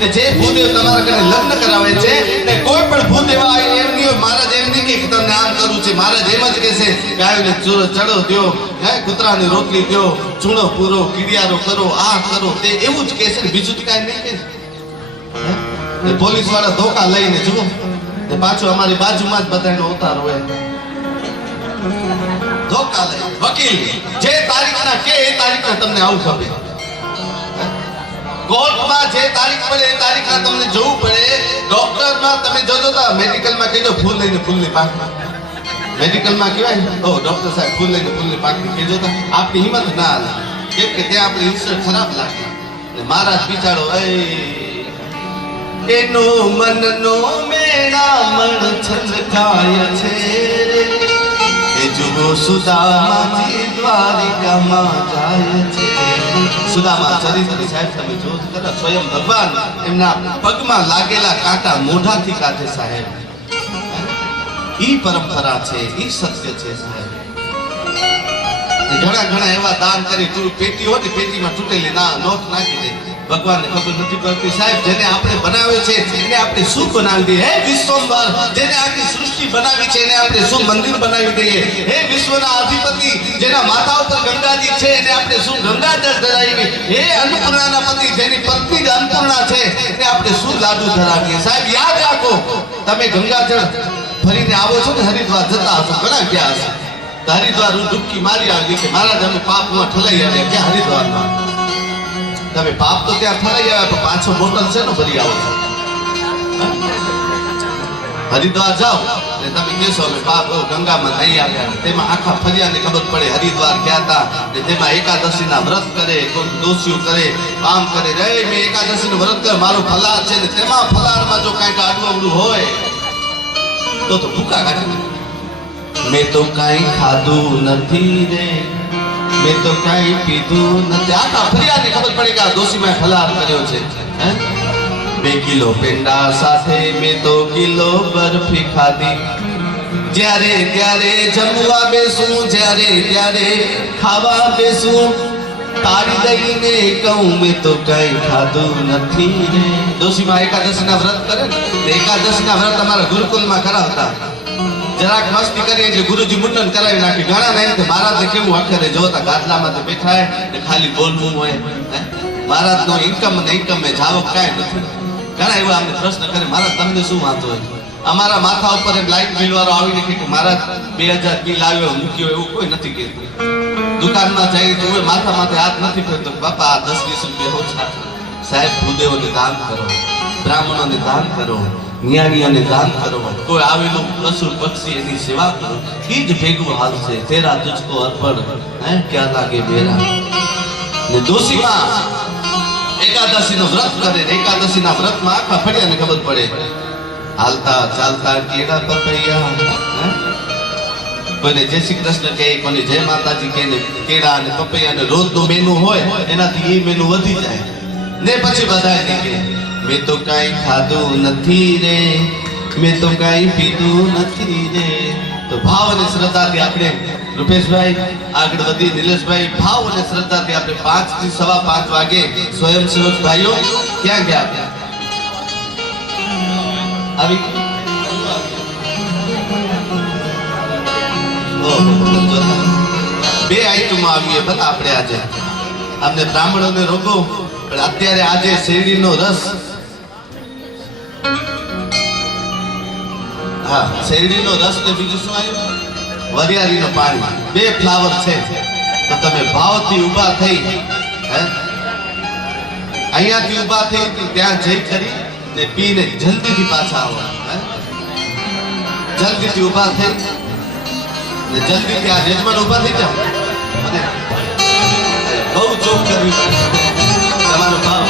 ને જે ભૂદેવ તમારા કને લગ્ન કરાવે છે ને કોઈ પણ ભૂદેવ એમ નહીં મહારાજ એમ નહીં કે તમને આમ કરવું છે મહારાજ એમ જ કહે છે ગાયોને ચડો દ્યો હે કૂતરાને રોટલી દ્યો ચૂણો પૂરો કીડિયારો કરો આ કરો તે એવું જ કહે છે બીજું તો કાંઈ નહીં કહે પોલીસ વાળા ધોકા લઈને જુઓ ને પાછું અમારી બાજુમાં જ બધાનો અવતાર હોય ધોકા લઈ વકીલ જે તારીખના કે એ તારીખના તમને આવું ખબર કોર્ટમાં જે તારીખ પડે એ તારીખના તમને જવું પડે ડોક્ટરમાં તમે જોજો તો મેડિકલમાં કહેજો ફૂલ લઈને ફૂલની પાક મેડિકલમાં કહેવાય ઓ ડોક્ટર સાહેબ ફૂલ લઈને ફૂલની પાક કહેજો તો આપણી હિંમત ના હાલે કેમ કે ત્યાં આપણી ઇન્સ્ટન્ટ ખરાબ લાગે ને મહારાજ બિચારો એનો મનનો મેળામણ છલકાય છે એ જુઓ સુદામાજી દ્વારિકામાં જાય છે સુદામા ચરિત્ર સાહેબ તમે જો ખરા સ્વયં ભગવાન એમના પગમાં લાગેલા કાંટા મોઢાથી કાઢે સાહેબ ઈ પરંપરા છે ઈ સત્ય છે સાહેબ ઘણા એવા દાન કરી તું પેટી હોય ને પેટીમાં તૂટેલી ના નોટ નાખી દે ભગવાનને ખબર નથી પડતી સાહેબ જેને આપણે બનાવ્યો છે એને આપણે શું બનાવી દઈએ હે વિશ્વંભર જેને આખી સૃષ્ટિ બનાવી છે એને આપણે શું મંદિર બનાવી દઈએ હે વિશ્વના અધિપતિ જેના માથા ઉપર ગંગાજી છે એને આપણે શું ગંગાજળ ધરાવીએ હે અન્નપૂર્ણાના પતિ જેની પત્ની જ અન્નપૂર્ણા છે એને આપણે શું લાડુ ધરાવીએ સાહેબ યાદ રાખો તમે ગંગાજળ ફરીને આવો છો ને હરિદ્વાર જતા હશો ઘણા ગયા હશો હરિદ્વાર હું ડૂબકી મારી આવી કે મહારાજ અમે પાપમાં ઠલાઈ આવ્યા ક્યાં હરિદ્વારમાં તમે પાપ તો ત્યાં ઠલાઈ આવ્યા પણ પાછો બોટલ છે ને ભરી આવો છો હરિદ્વાર જાઓ ને તમે કહેશો અમે પાપ ગંગામાં નહીં આવ્યા તેમાં આખા ફરિયાને ખબર પડે હરિદ્વાર ગયા હતા ને તેમાં એકાદશીના વ્રત કરે કોઈ દોષીઓ કરે આમ કરે રે મેં એકાદશીનું વ્રત કર મારો ફલાર છે ને તેમાં ફલારમાં જો કાંઈક આડું હોય તો ભૂકા કાઢી મેં તો કાંઈ ખાધું નથી રે મેં તો કાંઈ પીધું નથી આખા ફરિયાદને ખબર પડે કે આ દોષીમાં ફલાર કર્યો છે 2 કિલો પેંડા સાથે મેં તો કિલો બરફી ખાધી જ્યારે ત્યારે જમવા બેસું જ્યારે ત્યારે ખાવા બેસું તારી દઈને કહું મેં તો કાંઈ ખાધું નથી રે દોષીમાં એકાદશીના વ્રત કરે ને એકાદશીના વ્રત અમારા ગુરુકુલમાં કરાવતા જરાક મસ્તી કરી એટલે ગુરુજી મુંડન કરાવી નાખી ઘણા ને એમ મહારાજને કેવું આખરે જોતા ગાદલામાંથી બેઠા ને ખાલી બોલવું હોય મહારાજ નો ઇન્કમ ને ઇન્કમ એ જાવક કાંઈ નથી ઘણા એવા અમને પ્રશ્ન કરે મહારાજ તમને શું વાંધો હોય અમારા માથા ઉપર એમ લાઈટ બિલ વાળો આવીને કે મહારાજ 2000 બિલ આવ્યો મૂક્યો એવું કોઈ નથી કહેતું દુકાનમાં જઈ તો માથા માથે હાથ નથી ફેરતો બાપા 10-20 રૂપિયા ઓછા સાહેબ ભૂદેવોને દાન કરો બ્રાહ્મણોને દાન કરો જ્ઞાનીઓને દાન કરો કોઈ આવેલું પશુ પક્ષી એની સેવા કરો ઈ જ ભેગું હાલ છે તેરા તુજકો અર્પણ હે ક્યાં લાગે બેરા ને દોષીમાં એકાદશીનો વ્રત કરે એકાદશીના વ્રતમાં આખા ફળિયાને ખબર પડે હાલતા ચાલતા કેળા પપૈયા કોઈને જય શ્રી કૃષ્ણ કહે કોઈને જય માતાજી કહે ને કેળા અને પપૈયા ને રોજનું મેનુ હોય એનાથી એ મેનુ વધી જાય ને પછી બધાય કે મેં તો કાંઈ ખાધું નથી રે મેં તો કાંઈ પીધું નથી રે તો ભાવ અને શ્રદ્ધાથી આપણે રૂપેશભાઈ આગળ વધી નિલેશભાઈ ભાવ અને શ્રદ્ધાથી આપણે 5 થી 5:15 વાગે સ્વયંસેવક ભાઈઓ ક્યાં ગયા આવી બે આઈટમ આવીએ ભલા આપણે આજે આપણે બ્રાહ્મણોને રોકો પણ અત્યારે આજે શેરડીનો રસ હા શેરડીનો રસ ને બીજું શું આવ્યું વરિયાળીનો પાણી 2 ફ્લાવર છે તો તમે ભાવથી ઊભા થઈ હે અહીંયાથી ઊભા થઈ ત્યાં જઈ કરી ને પીને જલ્દીથી પાછા આવો જલ્દીથી ઊભા થઈ ને જલ્દીથી આ યજમાન ઊભા થઈ જાઓ અને બહુ ચોક કરવી તમારો ભાવ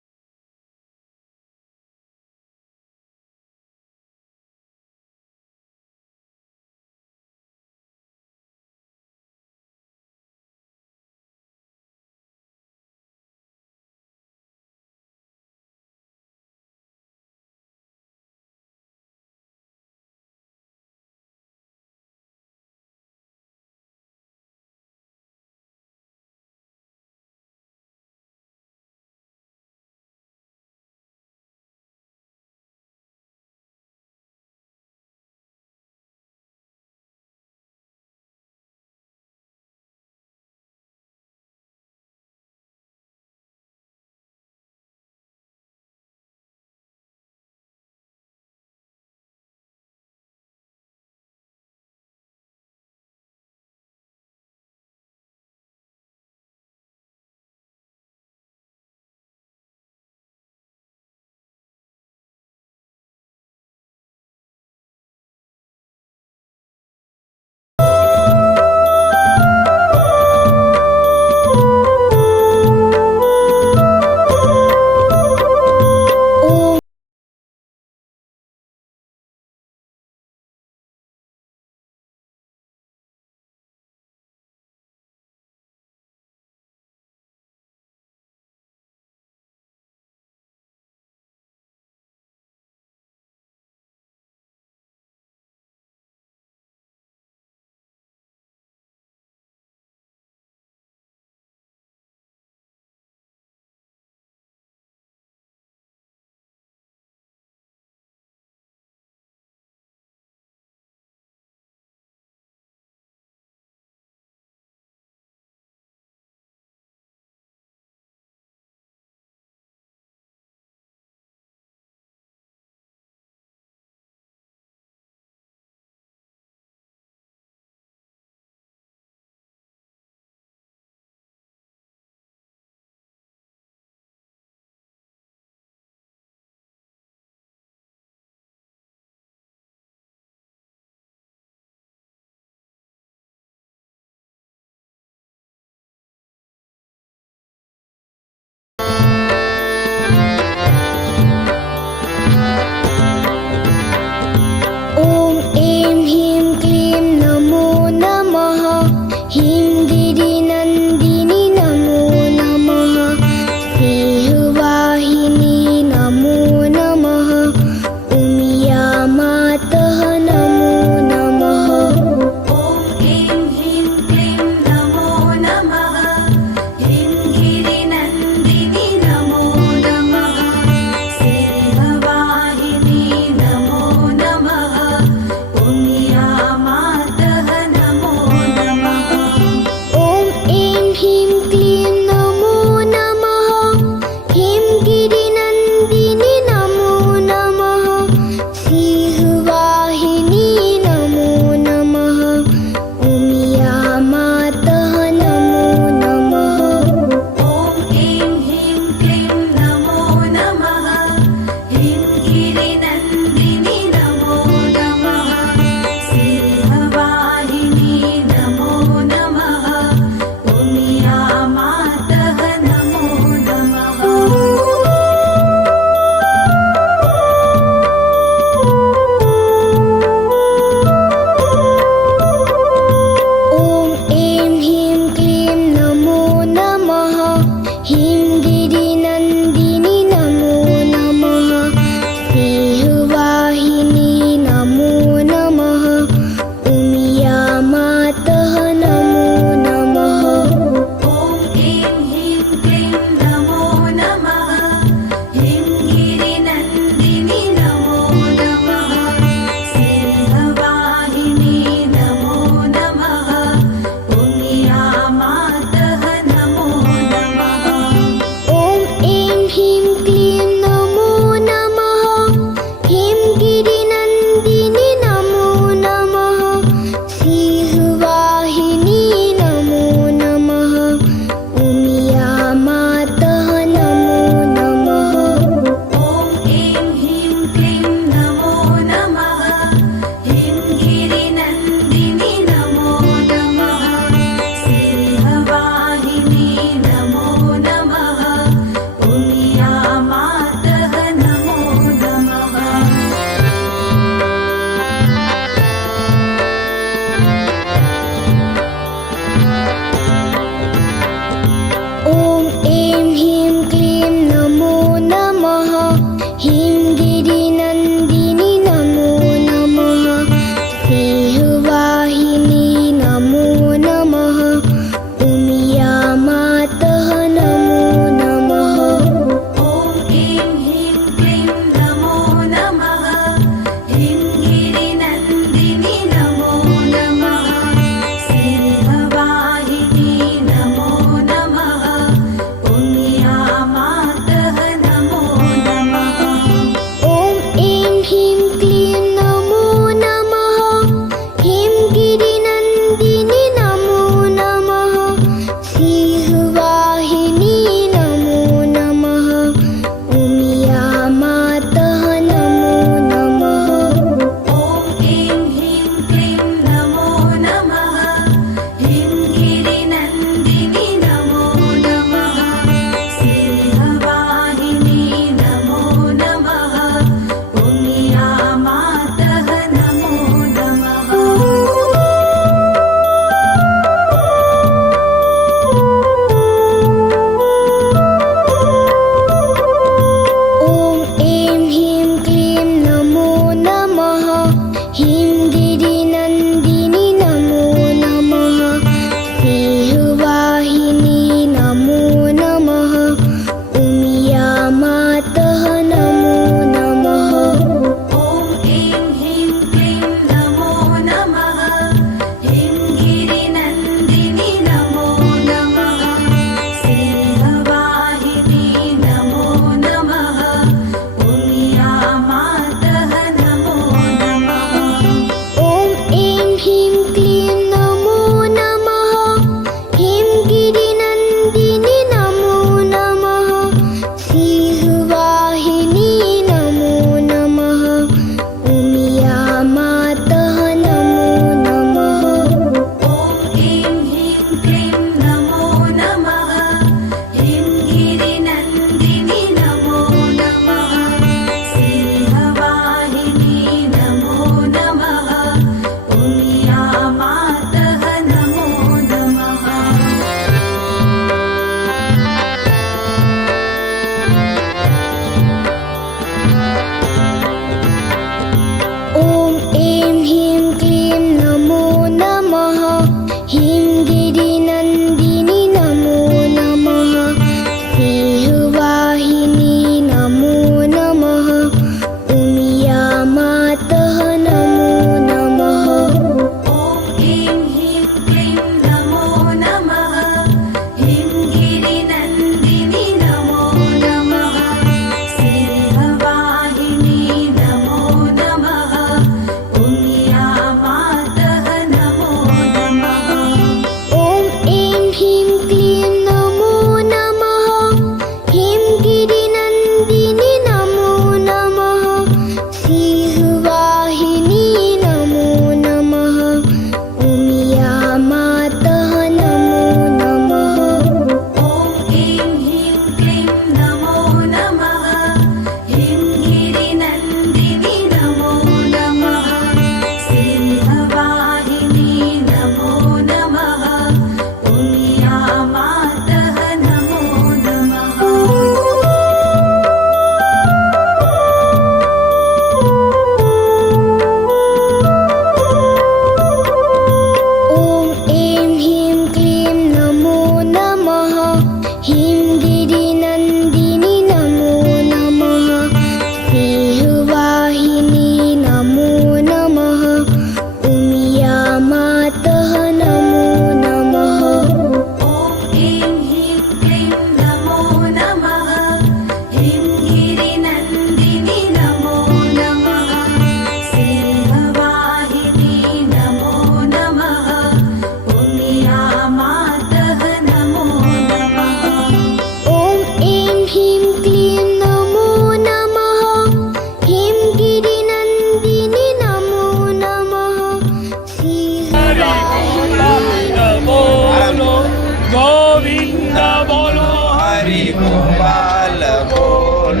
ગોપાલ બોલ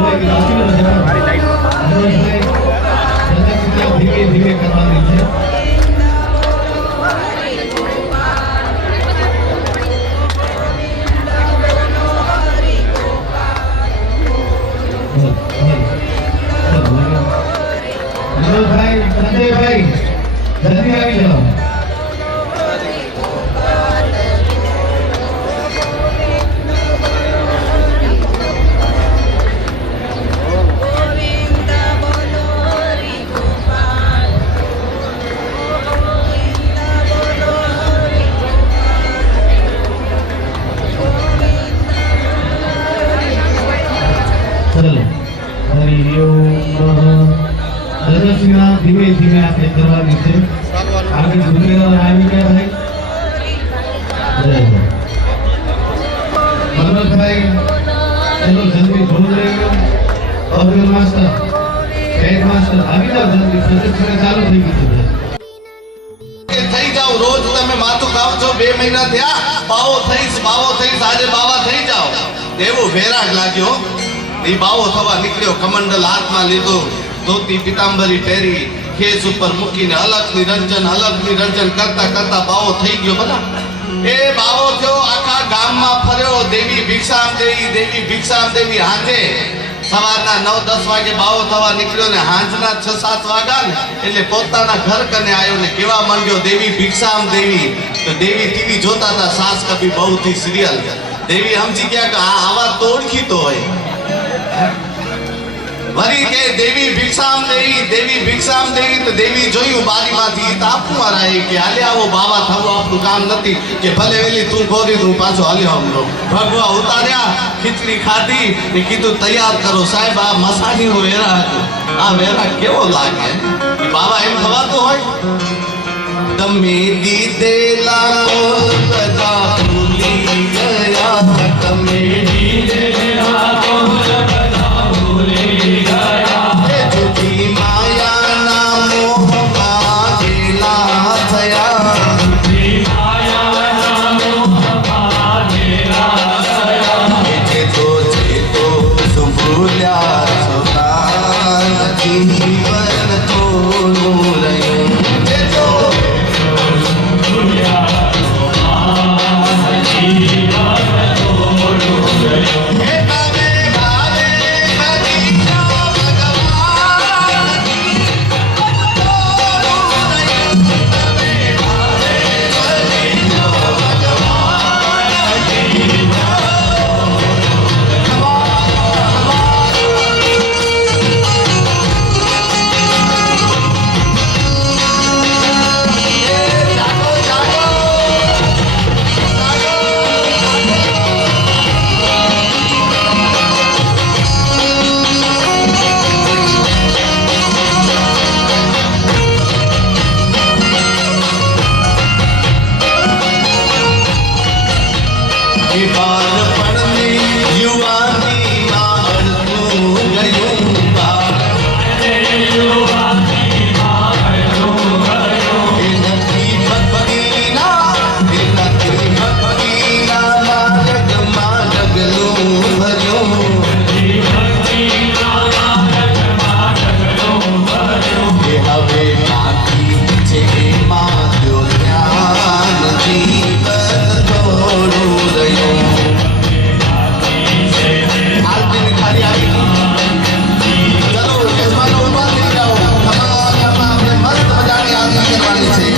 મારી લાઈટ ધીમે ધીમે કરવાની છે. ભાઈ સંજયભાઈ જલ્દી આવી જાઓ. પ્રદક્ષિણા ધીમે ધીમે આપણે કરવાની છે. આગળ ઝુમેરાઓ આવી ગયા ભાઈ. મનોજભાઈ ચલો જલ્દી ભૂલ રહી ગયો. અબ્દુલ માસ્ટર હેડ માસ્ટર આવી જાઓ જલ્દી. પ્રદક્ષિણા ચાલુ થઈ ગઈ છે. થઈ જાઓ. રોજ તમે માથું ખાવ છો. 2 મહિના થયા. બાવો થઈશ આજે બાવા થઈ જાઓ. એવો વેરાગ લાગ્યો. એ બાવો થવા નીકળ્યો. કમંડલ હાથમાં લીધો, ધોતી પિતાંબરી પહેરી, ખેસ ઉપર મૂકીને અલગ નિરંજન કરતા કરતા બાવો થઈ ગયો. બધા એ બાવો થયો. આખા ગામમાં ફર્યો. દેવી ભિક્ષામ દેવી હાંજે સવારના 9-10 વાગે બાવો થવા નીકળ્યો ને હાંજના 6-7 વાગ્યા ને એટલે પોતાના ઘર કને આવ્યો ને કેવા માંડ્યો દેવી ભિક્ષામ દેવી. તો દેવી ટીવી જોતા હતા. સાસ કભી બહુ થી સિરિયલ. દેવી સમજી ગયા કે આ આવા તો ઓળખીતો હોય. વરી કે દેવી ભિક્ષામ દેવી તો દેવી જોયું બારીમાંથી. તાપુ મારા કે હાલે આવો બાવા થવું આપણું કામ નથી કે ભલે વેલી તું ગોરી તું પાછો હાલ્યો હમણો. ભગવા ઉતાર્યા, ખીચડી ખાધી ને કીધું તૈયાર કરો સાહેબ. આ મસાણીનો વેરા હતો. આ વેરા કેવો લાગે. બાવા એમ થવાતું હોય. તમે દીધેલા કોલ બધા ભૂલી ગયા. તમે દીધેલા કોલ બધા ભૂલી ગયા. જુદી માયાના મોહમાં ગેલા થયા. જુદી માયાના મોહમાં ગેલા થયા. જે તો ભૂલ્યા છોતા જીવન થોડું રહ્યું. છે.